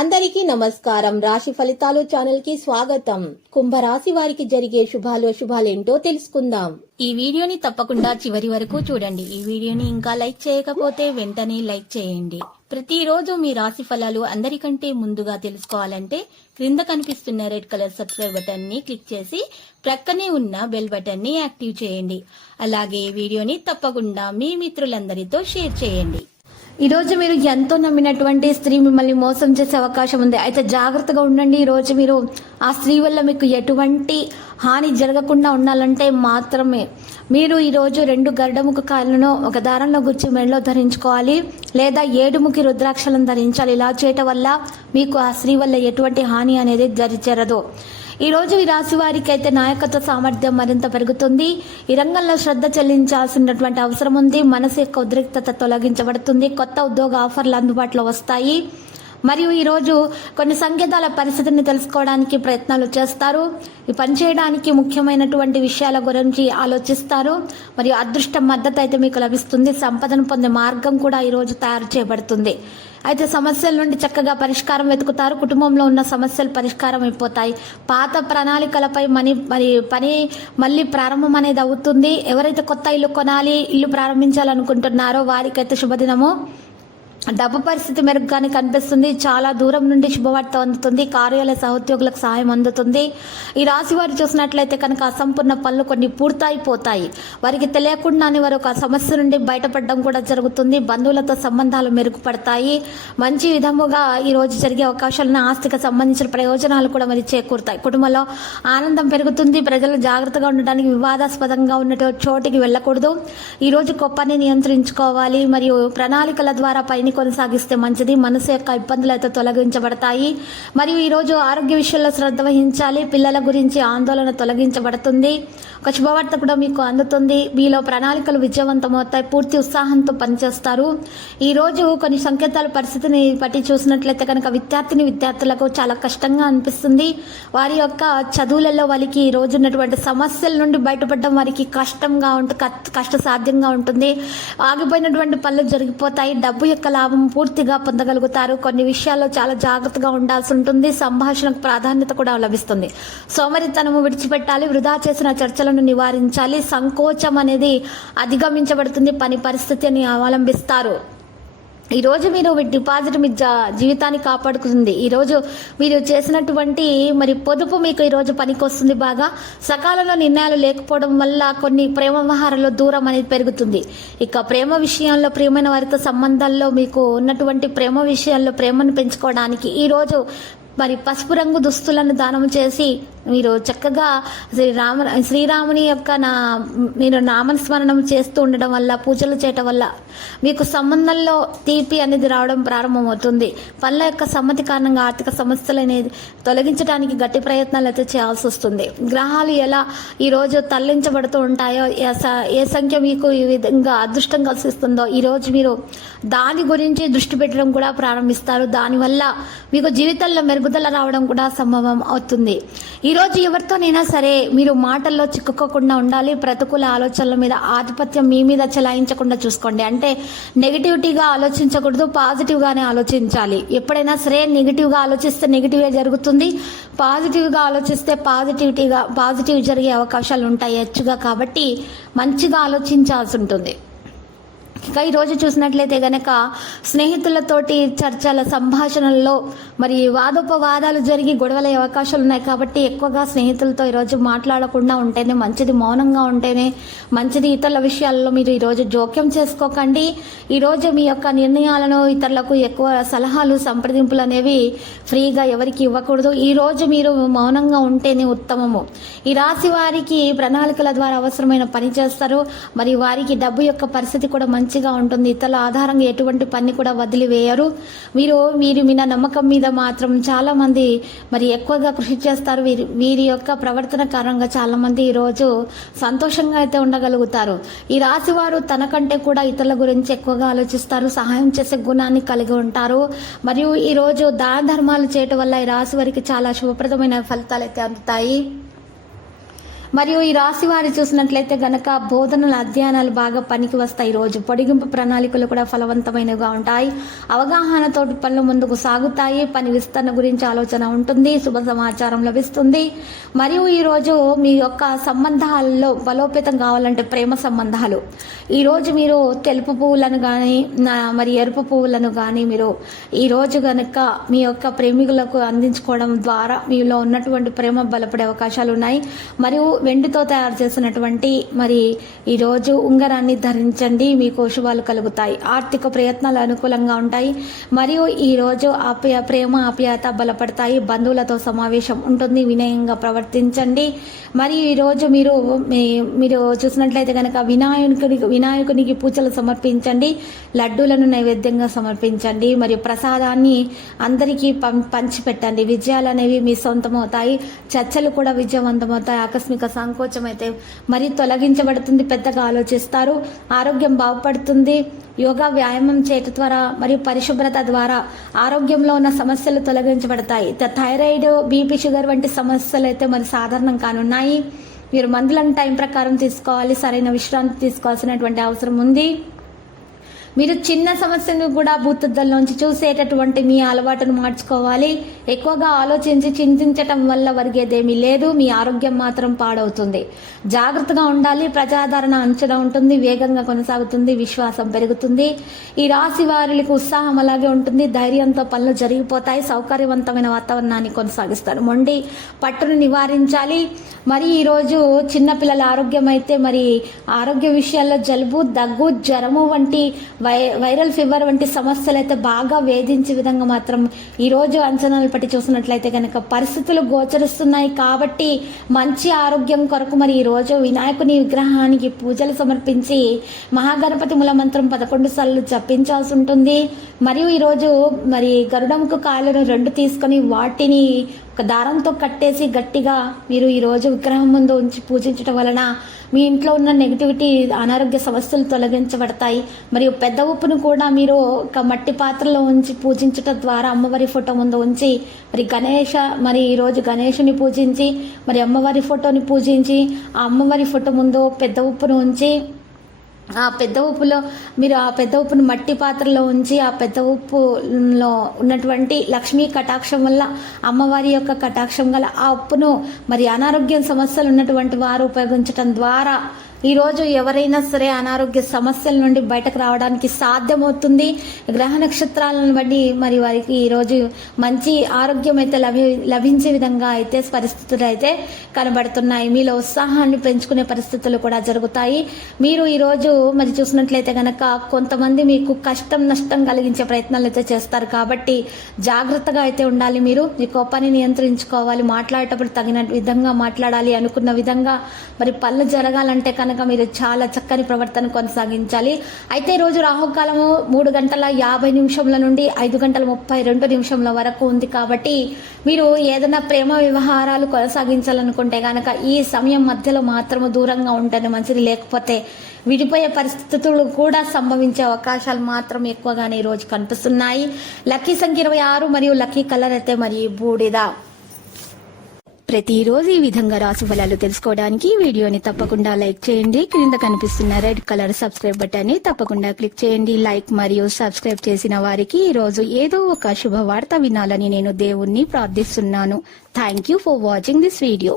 అందరికీ నమస్కారం. రాశి ఫలితాలు ఛానల్ కి స్వాగతం. కుంభరాశి వారికి జరిగే శుభాలేంటో తెలుసుకుందాం. ఈ వీడియోని తప్పకుండా చివరి వరకు చూడండి. ఈ వీడియోని ఇంకా లైక్ చేయకపోతే వెంటనే లైక్ చేయండి. ప్రతిరోజు మీ రాశి ఫలాలు అందరికంటే ముందుగా తెలుసుకోవాలంటే క్రింద కనిపిస్తున్న రెడ్ కలర్ సబ్స్క్రైబ్ బటన్ ని క్లిక్ చేసి ప్రక్కనే ఉన్న బెల్ బటన్ ని యాక్టివ్ చేయండి. అలాగే ఈ వీడియోని తప్పకుండా మీ మిత్రులందరితో షేర్ చేయండి. ఈ రోజు మీరు ఎంతో నమ్మినటువంటి స్త్రీ మిమ్మల్ని మోసం చేసే అవకాశం ఉంది. అయితే జాగ్రత్తగా ఉండండి. ఈ రోజు మీరు ఆ స్త్రీ వల్ల మీకు ఎటువంటి హాని జరగకుండా ఉండాలంటే మాత్రమే మీరు ఈ రోజు 2 గరుడముఖ కాయలను ఒక దారంలో గుచ్చి మెడలో ధరించుకోవాలి, లేదా 7 ముఖి రుద్రాక్షలను ధరించాలి. ఇలా చేయటం వల్ల మీకు ఆ స్త్రీ వల్ల ఎటువంటి హాని అనేది జరగదు. ఈ రోజు ఈ రాశి వారికి అయితే నాయకత్వ సామర్థ్యం మరింత పెరుగుతుంది. ఈ రంగంలో శ్రద్ధ చెల్లించాల్సినటువంటి అవసరం ఉంది. మనసు యొక్క ఉద్రిక్తత తొలగించబడుతుంది. కొత్త ఉద్యోగ ఆఫర్లు అందుబాటులో వస్తాయి. మరియు ఈరోజు కొన్ని సంకేతాల పరిస్థితిని తెలుసుకోవడానికి ప్రయత్నాలు చేస్తారు. ఈ పని చేయడానికి ముఖ్యమైనటువంటి విషయాల గురించి ఆలోచిస్తారు. మరియు అదృష్ట మద్దతు అయితే మీకు లభిస్తుంది. సంపదను పొందే మార్గం కూడా ఈరోజు తయారు చేయబడుతుంది. అయితే సమస్యల నుండి చక్కగా పరిష్కారం వెతుకుతారు. కుటుంబంలో ఉన్న సమస్యలు పరిష్కారం అయిపోతాయి. పాత ప్రణాళికలపై పని మళ్ళీ ప్రారంభం అనేది అవుతుంది. ఎవరైతే కొత్త ఇల్లు కొనాలి, ఇల్లు ప్రారంభించాలనుకుంటున్నారో వారికైతే శుభదినము. డబ్బు పరిస్థితి మెరుగ్గానే కనిపిస్తుంది. చాలా దూరం నుండి శుభవార్త అందుతుంది. కార్యాలయ సహోద్యోగులకు సహాయం అందుతుంది. ఈ రాశి వారు చూసినట్లయితే కనుక అసంపూర్ణ పనులు కొన్ని పూర్తయిపోతాయి. వారికి తెలియకుండానే వారు ఒక సమస్య నుండి బయటపడడం కూడా జరుగుతుంది. బంధువులతో సంబంధాలు మెరుగుపడతాయి. మంచి విధముగా ఈ రోజు జరిగే అవకాశాలను ఆస్తికి సంబంధించిన ప్రయోజనాలు కూడా మరి చేకూరుతాయి. కుటుంబంలో ఆనందం పెరుగుతుంది. ప్రజలు జాగ్రత్తగా ఉండడానికి వివాదాస్పదంగా ఉన్న చోటికి వెళ్ళకూడదు. ఈ రోజు కోపాన్ని నియంత్రించుకోవాలి. మరియు ప్రణాళికల ద్వారా పైన కొనసాగిస్తే మంచిది. మనసు యొక్క ఇబ్బందులు అయితే తొలగించబడతాయి. మరియు ఈరోజు ఆరోగ్య విషయంలో శ్రద్ధ వహించాలి. పిల్లల గురించి ఆందోళన తొలగించబడుతుంది. ఒక శుభవార్త కూడా మీకు అందుతుంది. మీలో ప్రణాళికలు విజయవంతమవుతాయి. పూర్తి ఉత్సాహంతో పనిచేస్తారు. ఈ రోజు కొన్ని సంకేతాల పరిస్థితిని బట్టి చూసినట్లయితే కనుక విద్యార్థులకు చాలా కష్టంగా అనిపిస్తుంది. వారి యొక్క చదువులలో వాళ్ళకి ఈ రోజు ఉన్నటువంటి సమస్యల నుండి బయటపడడం వారికి కష్టసాధ్యంగా ఉంటుంది. ఆగిపోయినటువంటి పనులు జరిగిపోతాయి. డబ్బు యొక్క లాభం పూర్తిగా పొందగలుగుతారు. కొన్ని విషయాల్లో చాలా జాగ్రత్తగా ఉండాల్సి ఉంటుంది. సంభాషణకు ప్రాధాన్యత కూడా లభిస్తుంది. సోమరితనము విడిచిపెట్టాలి. వృధా చేసిన చర్చలను నివారించాలి. సంకోచం అనేది అధిగమించబడుతుంది. పని పరిస్థితిని అవలంబిస్తారు. ఈ రోజు మీరు డిపాజిట్ మీ జీవితాన్ని కాపాడుతుంది. ఈ రోజు మీరు చేసినటువంటి పొదుపు మీకు ఈ రోజు పనికి వస్తుంది. బాగా సకాలంలో నిర్ణయాలు లేకపోవడం వల్ల కొన్ని ప్రేమ వ్యవహారాల్లో దూరం అనేది పెరుగుతుంది. ఇక ప్రేమ విషయంలో ప్రియమైన వారితో సంబంధాల్లో మీకు ఉన్నటువంటి ప్రేమ విషయాల్లో ప్రేమను పెంచుకోవడానికి ఈ రోజు పసుపు రంగు దుస్తులను దానం చేసి మీరు చక్కగా శ్రీరాముని యొక్క మీరు నామస్మరణం చేస్తూ ఉండడం వల్ల, పూజలు చేయటం వల్ల మీకు సంబంధంలో తీపి అనేది రావడం ప్రారంభమవుతుంది. పనుల యొక్క సమ్మతి కారణంగా ఆర్థిక సమస్యలు అనేది తొలగించడానికి గట్టి ప్రయత్నాలు అయితే చేయాల్సి వస్తుంది. గ్రహాలు ఎలా ఈరోజు తరలించబడుతూ ఉంటాయో, ఏ సంఖ్య మీకు ఈ విధంగా అదృష్టం కలిసిస్తుందో ఈరోజు మీరు దాని గురించి దృష్టి పెట్టడం కూడా ప్రారంభిస్తారు. దానివల్ల మీకు జీవితంలో మెరుగుదల రావడం కూడా సంభవం అవుతుంది. ఈరోజు ఎవరితోనైనా సరే మీరు మాటల్లో చిక్కుకోకుండా ఉండాలి. ప్రతికూల ఆలోచనల మీద ఆధిపత్యం మీ మీద చెలాయించకుండా చూసుకోండి. అంటే నెగిటివిటీగా ఆలోచించకూడదు, పాజిటివ్గానే ఆలోచించాలి. ఎప్పుడైనా సరే నెగిటివ్గా ఆలోచిస్తే నెగిటివ్గా జరుగుతుంది. పాజిటివ్గా ఆలోచిస్తే పాజిటివ్ జరిగే అవకాశాలు ఉంటాయి హెచ్చుగా. కాబట్టి మంచిగా ఆలోచించాల్సి ఉంటుంది. ఇక ఈరోజు చూసినట్లయితే గనక స్నేహితులతోటి చర్చల సంభాషణల్లో వాదోపవాదాలు జరిగి గొడవలయ్యే అవకాశాలు ఉన్నాయి. కాబట్టి ఎక్కువగా స్నేహితులతో ఈరోజు మాట్లాడకుండా ఉంటేనే మంచిది. మౌనంగా ఉంటేనే మంచిది. ఇతరుల విషయాల్లో మీరు ఈరోజు జోక్యం చేసుకోకండి. ఈరోజు మీ యొక్క నిర్ణయాలను ఇతరులకు ఎక్కువ సలహాలు సంప్రదింపులు అనేవి ఫ్రీగా ఎవరికి ఇవ్వకూడదు. ఈరోజు మీరు మౌనంగా ఉంటేనే ఉత్తమము. ఈ రాశి వారికి ప్రణాళికల ద్వారా అవసరమైన పని చేస్తారు. మరియు వారికి డబ్బు యొక్క పరిస్థితి కూడా మంచిగా ఉంటుంది. ఇతరుల ఆధారంగా ఎటువంటి పని కూడా వదిలివేయరు. మీరు మీ నమ్మకం మీద మాత్రం చాలా మంది ఎక్కువగా కృషి చేస్తారు. వీరి యొక్క ప్రవర్తన కారణంగా చాలా మంది ఈరోజు సంతోషంగా అయితే ఉండగలుగుతారు. ఈ రాశి వారు తనకంటే కూడా ఇతరుల గురించి ఎక్కువగా ఆలోచిస్తారు. సహాయం చేసే గుణాన్ని కలిగి ఉంటారు. మరియు ఈరోజు దాన ధర్మాలు చేయటం వల్ల ఈ రాశి వారికి చాలా శుభప్రదమైన ఫలితాలు అయితే అందుతాయి. మరియు ఈ రాశి వారి చూసినట్లయితే గనక బోధనల అధ్యయనాలు బాగా పనికి వస్తాయి. ఈ రోజు పొడిగింపు ప్రణాళికలు కూడా ఫలవంతమైనవిగా ఉంటాయి. అవగాహనతో పనులు ముందుకు సాగుతాయి. పని విస్తరణ గురించి ఆలోచన ఉంటుంది. శుభ సమాచారం లభిస్తుంది. మరియు ఈ రోజు మీ యొక్క సంబంధాల్లో బలోపేతం కావాలంటే ప్రేమ సంబంధాలు ఈ రోజు మీరు తెలుపు పువ్వులను కానీ మరి ఎరుపు పువ్వులను కానీ మీరు ఈ రోజు గనక మీ యొక్క ప్రేమికులకు అందించుకోవడం ద్వారా మీలో ఉన్నటువంటి ప్రేమ బలపడే అవకాశాలు ఉన్నాయి. మరియు వెండితో తయారు చేసినటువంటి మరి ఈరోజు ఉంగరాన్ని ధరించండి, మీకు శుభాలు కలుగుతాయి. ఆర్థిక ప్రయత్నాలు అనుకూలంగా ఉంటాయి. మరియు ఈరోజు ప్రేమ ఆప్యాయత బలపడతాయి. బంధువులతో సమావేశం ఉంటుంది. వినయంగా ప్రవర్తించండి. మరియు ఈరోజు మీరు చూసినట్లయితే కనుక వినాయకునికి పూజలు సమర్పించండి. లడ్డూలను నైవేద్యంగా సమర్పించండి. మరియు ప్రసాదాన్ని అందరికీ పంచిపెట్టండి. విజయాలు అనేవి మీ సొంతమవుతాయి. చర్చలు కూడా విజయవంతమవుతాయి. ఆకస్మిక సంకోచం అయితే మరి తొలగించబడుతుంది. పెద్దగా ఆలోచిస్తారు. ఆరోగ్యం బాగుపడుతుంది. యోగా వ్యాయామం చేయటం ద్వారా మరియు పరిశుభ్రత ద్వారా ఆరోగ్యంలో ఉన్న సమస్యలు తొలగించబడతాయి. థైరాయిడ్, బీపీ, షుగర్ వంటి సమస్యలు అయితే మరి సాధారణం కానున్నాయి. మీరు మందులను టైం ప్రకారం తీసుకోవాలి. సరైన విశ్రాంతి తీసుకోవాల్సినటువంటి అవసరం ఉంది. మీరు చిన్న సమస్యను కూడా భూతద్దంలోంచి చూసేటటువంటి మీ అలవాటును మార్చుకోవాలి. ఎక్కువగా ఆలోచించి చింతించటం వల్ల ఒరిగేదేమీ లేదు. మీ ఆరోగ్యం మాత్రం పాడవుతుంది. జాగ్రత్తగా ఉండాలి. ప్రజాదరణ అంచనా ఉంటుంది. వేగంగా కొనసాగుతుంది. విశ్వాసం పెరుగుతుంది. ఈ రాశి వారికి ఉత్సాహం అలాగే ఉంటుంది. ధైర్యంతో పనులు జరిగిపోతాయి. సౌకర్యవంతమైన వాతావరణాన్ని కొనసాగిస్తారు. మొండి పట్టును నివారించాలి. మరి ఈరోజు చిన్నపిల్లల ఆరోగ్యం అయితే మరి ఆరోగ్య విషయాల్లో జలుబు, దగ్గు, జ్వరము వంటి వైరల్ ఫీవర్ వంటి సమస్యలు అయితే బాగా వేధించే విధంగా మాత్రం ఈరోజు అంచనాలు పట్టి చూసినట్లయితే కనుక పరిస్థితులు గోచరిస్తున్నాయి. కాబట్టి మంచి ఆరోగ్యం కొరకు మరి ఈరోజు వినాయకుని విగ్రహానికి పూజలు సమర్పించి మహాగణపతి మూల మంత్రం 11 సార్లు జపించాల్సి ఉంటుంది. మరియు ఈరోజు మరి గరుడముకు కాళ్ళను 2 తీసుకొని వాటిని ఒక దారంతో కట్టేసి గట్టిగా మీరు ఈరోజు విగ్రహం ముందు ఉంచి పూజించడం వలన మీ ఇంట్లో ఉన్న నెగిటివిటీ, అనారోగ్య సమస్యలు తొలగించబడతాయి. మరియు పెద్ద ఉప్పును కూడా మీరు ఒక మట్టి పాత్రలో ఉంచి పూజించడం ద్వారా అమ్మవారి ఫోటో ముందు ఉంచి మరి ఈరోజు గణేషుని పూజించి మరి అమ్మవారి ఫోటోని పూజించి ఆ అమ్మవారి ఫోటో ముందు పెద్ద ఉప్పును ఉంచి ఆ పెద్ద ఉప్పును మట్టి పాత్రలో ఉంచి ఆ పెద్ద ఉప్పులో ఉన్నటువంటి లక్ష్మీ కటాక్షం వల్ల అమ్మవారి యొక్క కటాక్షం గల ఆ ఉప్పును మరి అనారోగ్య సమస్యలు ఉన్నటువంటి వారు ఉపయోగించడం ద్వారా ఈరోజు ఎవరైనా సరే అనారోగ్య సమస్యల నుండి బయటకు రావడానికి సాధ్యమవుతుంది. గ్రహ నక్షత్రాలను బట్టి మరి వారికి ఈరోజు మంచి ఆరోగ్యం అయితే లభించే విధంగా అయితే పరిస్థితులు అయితే కనబడుతున్నాయి. మీలో ఉత్సాహాన్ని పెంచుకునే పరిస్థితులు కూడా జరుగుతాయి. మీరు ఈరోజు మరి చూసినట్లయితే కనుక కొంతమంది మీకు కష్టం, నష్టం కలిగించే ప్రయత్నాలు అయితే చేస్తారు. కాబట్టి జాగ్రత్తగా అయితే ఉండాలి. మీరు మీ కోపాన్ని నియంత్రించుకోవాలి. మాట్లాడేటప్పుడు తగిన విధంగా మాట్లాడాలి. అనుకున్న విధంగా మరి పనులు జరగాలంటే కనుక మీరు చాలా చక్కని ప్రవర్తన కొనసాగించాలి. అయితే ఈ రోజు రాహుకాలము 3:50 నుండి 5:32 వరకు ఉంది. కాబట్టి మీరు ఏదైనా ప్రేమ వ్యవహారాలు కొనసాగించాలనుకుంటే కనుక ఈ సమయం మధ్యలో మాత్రము దూరంగా ఉంటేనే మంచిది. లేకపోతే విడిపోయే పరిస్థితులు కూడా సంభవించే అవకాశాలు మాత్రం ఎక్కువగానే ఈ రోజు కనిపిస్తున్నాయి. లక్కీ సంఖ్య 26 మరియు లక్కీ కలర్ అయితే మరి బూడిద. ప్రతిరోజు ఈ విధంగా రాశి ఫలాలు తెలుసుకోవడానికి వీడియోని తప్పకుండా లైక్ చేయండి. క్రింద కనిపిస్తున్న రెడ్ కలర్ సబ్స్క్రైబ్ బటన్ ని తప్పకుండా క్లిక్ చేయండి. లైక్ మరియు సబ్స్క్రైబ్ చేసిన వారికి ఈ రోజు ఏదో ఒక శుభవార్త వినాలని నేను దేవుణ్ణి ప్రార్థిస్తున్నాను. Thank you for watching this video.